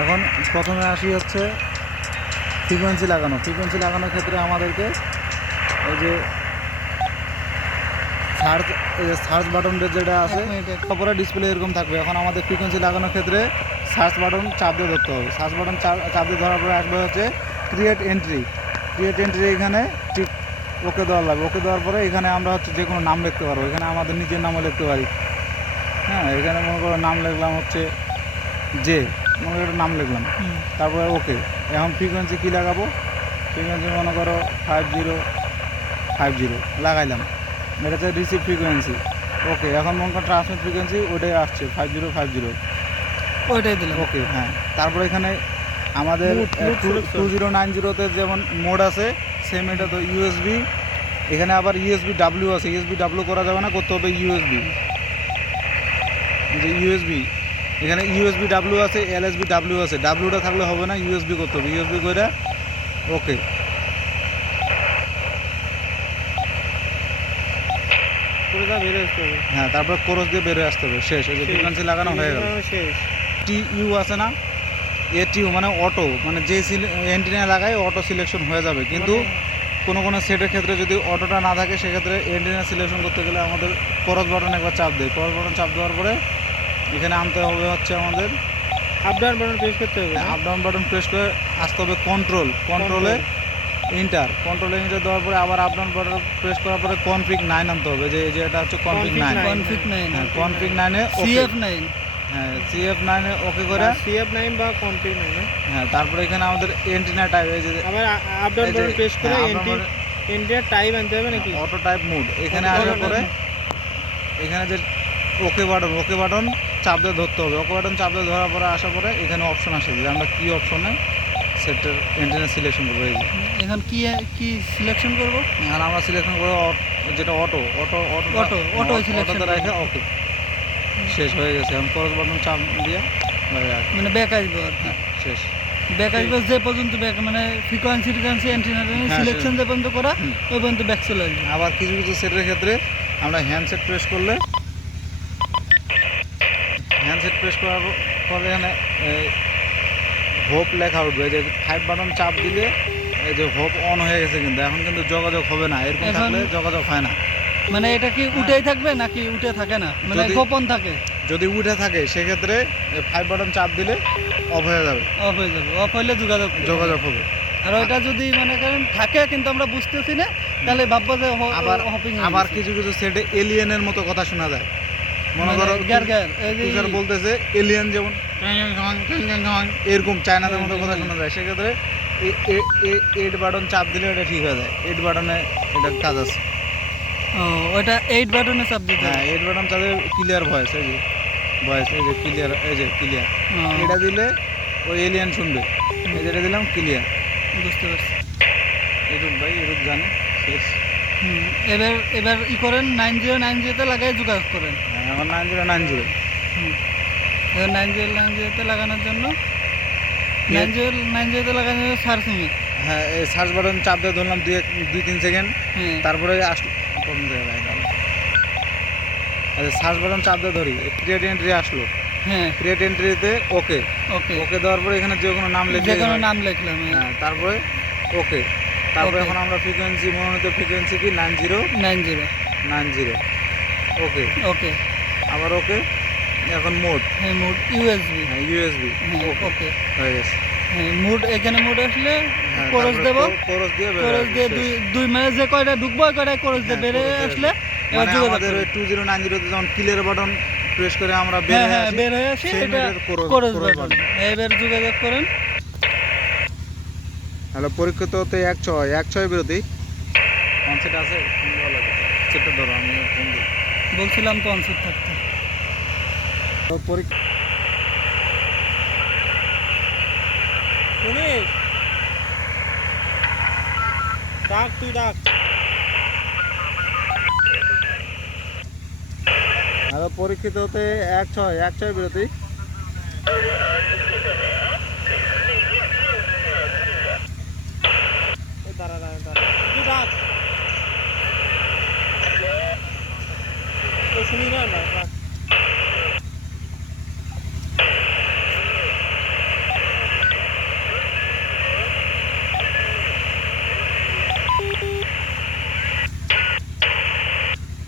এখন প্রথমে আসি হচ্ছে ফ্রিকোয়েন্সি লাগানোর ক্ষেত্রে আমাদেরকে এই যে সার্চ বাটনের যেটা আছে তারপরে ডিসপ্লে এরকম থাকবে। এখন আমাদের ফ্রিকোয়েন্সি লাগানোর ক্ষেত্রে সার্চ বাটন চাপ দিয়ে ধরতে হবে। সার্চ বাটন চাপ দিয়ে ধরার পরে আসবে হচ্ছে ক্রিয়েট এন্ট্রি। এখানে ঠিক ওকে দেওয়া লাগবে। ওকে দেওয়ার পরে এখানে আমরা হচ্ছে যে কোনো নাম লিখতে পারবো। এখানে আমাদের নিজের নামও লিখতে পারি। হ্যাঁ, এখানে মনে করো নাম লিখলাম হচ্ছে যে, মনে করো নাম লিখলাম, তারপরে ওকে। এখন ফ্রিকোয়েন্সি কী লাগাবো? ফ্রিকোয়েন্সি মনে করো 5050 লাগাইলাম। এটা হচ্ছে রিসিভ ফ্রিকোয়েন্সি। ওকে, এখন মনে করো ট্রান্সমিট ফ্রিকোয়েন্সি ওইটাই আসছে 5050, ওইটাই দিলাম। ওকে। হ্যাঁ, তারপরে এখানে আমাদের 2090-তে যেমন মোড আছে সেম এটা তো ইউএসবি। এখানে আবার ইউএসবি ডাব্লিউ আছে। ইউএসবি ডাব্লিউ করা যাবে না, করতে হবে ইউএসবি। যে ইউএসবি এখানে ইউএসবি ডাব্লিউ আছে, এলএসবি ডাব্লিউ আছে। ডাব্লিউটা থাকলে হবে না, ইউএসবি করতে হবে। ইউএসবি করে ওকে। হ্যাঁ, তারপর কোরস দিয়ে বেরোয় আসতে হবে। শেষ। এই যে ফ্রিকোয়েন্সি লাগানো হয়ে গেল। টিইউ আছে না, এটিইউ মানে অটো, মানে যে অ্যান্টেনা লাগায় অটো সিলেকশন হয়ে যাবে। কিন্তু কোনো সেটের ক্ষেত্রে যদি অটোটা না থাকে সেক্ষেত্রে অ্যান্টেনা সিলেকশন করতে গেলে আমাদের ক্রস বাটন একবার চাপ দেয়। ক্রস বাটন চাপ দেওয়ার পরে এখানে আনতে হবে হচ্ছে আমাদের আপ ডাউন বাটন প্রেস করতে হবে। আপ ডাউন বাটন প্রেস করে আসতে হবে কন্ট্রোলে ইন্টার দেওয়ার পরে আবার আপ ডাউন বাটন প্রেস করার পরে কনফিগ 9 আনতে হবে। যে এটা হচ্ছে কনফিগ 9। কনফিগ 9 এ CF9। হ্যাঁ, CF9 এ ওকে করে CF9 বা কনফিগ 9। হ্যাঁ, তারপরে এখানে আমাদের এন্টিনা টাইপ, এই যে আবার আপ ডাউন বাটন প্রেস করে এন্টিনা টাইপ আনতে হবে নাকি? Auto type mode. এখানে আসার পরে এখানে যে ওকে বাটন চাপ দিয়ে ধরতে হবে। ওকে বাটন চাপ দিয়ে ধরার পরে আসার পরে এখানে অপশন আসে যে আমরা কি অপশনে সেটের এন্টিনা সিলেকশন করবো। এই যে এখন কি সিলেকশন করব? এখন আমরা সিলেকশন করবো যেটা অটো সিলেকশন রেখে ওকে। শেষ হয়ে গেছে। এখন ক্রস বাটন চাপ দিয়ে মানে ব্যাক আসবে। হ্যাঁ, শেষ। ব্যাক আসবে যে পর্যন্ত ব্যাক, মানে ফ্রিকোয়েন্সি এন্টিনা সিলেকশন যে পর্যন্ত করা ওই পর্যন্ত ব্যাক চলে আসবে। আবার কিছু সেটের ক্ষেত্রে আমরা হ্যান্ডসেট প্রেস করলে করার পরে এখানে হোপ লেখা উঠবে। যে 5 বাটন চাপ দিলে এই যে হোপ অন হয়ে গেছে, কিন্তু এখন কিন্তু যোগাযোগ হবে না। এরকম থাকলে যোগাযোগ হয় না। মানে এটা কি উঠেই থাকবে নাকি উঠে থাকে না, মানে গোপন থাকে? যদি উঠে থাকে সেক্ষেত্রে 5 বাটন চাপ দিলে অফ হয়ে যাবে। অফ হইলে যোগাযোগ হবে। আর ওইটা যদি মনে করেন থাকে কিন্তু আমরা বুঝতেছি না, তাহলে ভাববো যে আবার কিছু সেটে এলিয়েনের মতো কথা শোনা যায়। মনে করো টিচার বলতেছে এলিয়েন, যেমন এরকম চায়নাদের মতো কথা শোনা যায়। সেক্ষেত্রে 8 বাটন চাপ দিলে এটা ঠিক হয়ে যায়। 8 বাটনে এটা কাজ আছে। ওটা 8 বাটনে চাপ দিতে। হ্যাঁ, 8 বাটন চাপে ক্লিয়ার ভয়েস, এই যে ক্লিয়ার, এটা দিলে ওই এলিয়েন শুনবে। এই যেটা দিলাম ক্লিয়ার। বুঝতে পারছি। এরূপ জানে। শেষ। এবার করেন 9090-তে লাগাই যোগাযোগ করেন। হ্যাঁ, আমার 9090। এবার 9090-তে লাগানোর জন্য 9090-তে লাগানোর জন্য সার্চিংয়ে। হ্যাঁ, এই সার্চ বাটন চাপ দিয়ে ধরলাম 2-3 সেকেন্ড। তারপরে আসলো কোন জায়গায় গেল। আচ্ছা, সার্চ বাটন চাপ দিয়ে ধরি, ক্রিয়েট এন্ট্রি আসলো। হ্যাঁ, ক্রিয়েট এন্ট্রিতে ওকে দেওয়ার পরে এখানে যে কোনো নাম লিখলাম। হ্যাঁ, তারপরে ওকে। তারপরে এখন আমরা ফ্রিকোয়েন্সি, মনোনীত ফ্রিকোয়েন্সি কি 9090। ওকে। আবার ওকে। এখন মোড। হ্যাঁ, মোড ইউএসবি। হ্যাঁ, ইউএসবি। ওকে হয়ে গেছে। হ্যাঁ, মোড এখানে মোড আসলে কোরস দেব। কোরস দিয়ে দুই মানে যে কয়টা ঢুকবো ওই কয়টা কোরস দিয়ে বের হয়ে আসলে এবার আমাদের 2090-তে যখন ক্লিয়ার বাটন প্রেস করে আমরা বের হয়ে আসি, এটা কোরস বাটন। এবার যোগাযোগ করেন। হ্যালো, পরীক্ষিত হতে 16 বিরতি কনসেপ্ট আছে। সেটটা ধরো, আমি ফোন দিই। বলছিলাম কনসেপ্ট থাকতে। তো পরীক্ষা তুই ডাক। হ্যালো, পরীক্ষিত হতে 16 বিরতি। দাঁড়া তুই ডাক। শুনি না।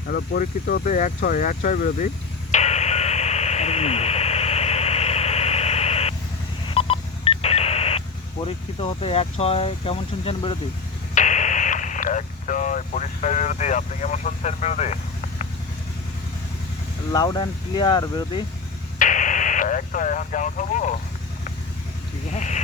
হ্যালো, পরীক্ষিত হতে 1-6 বিরতি। পরীক্ষিত হতে 1-6 কেমন শুনছেন বিরতি? 1-6 পরিষ্কার বিরতি। আপনি কেমন শুনছেন বিরতি? লাউড অ্যান্ড ক্লিয়ার বিরতি। 1-6 এখন কেমন হবো? ঠিক আছে।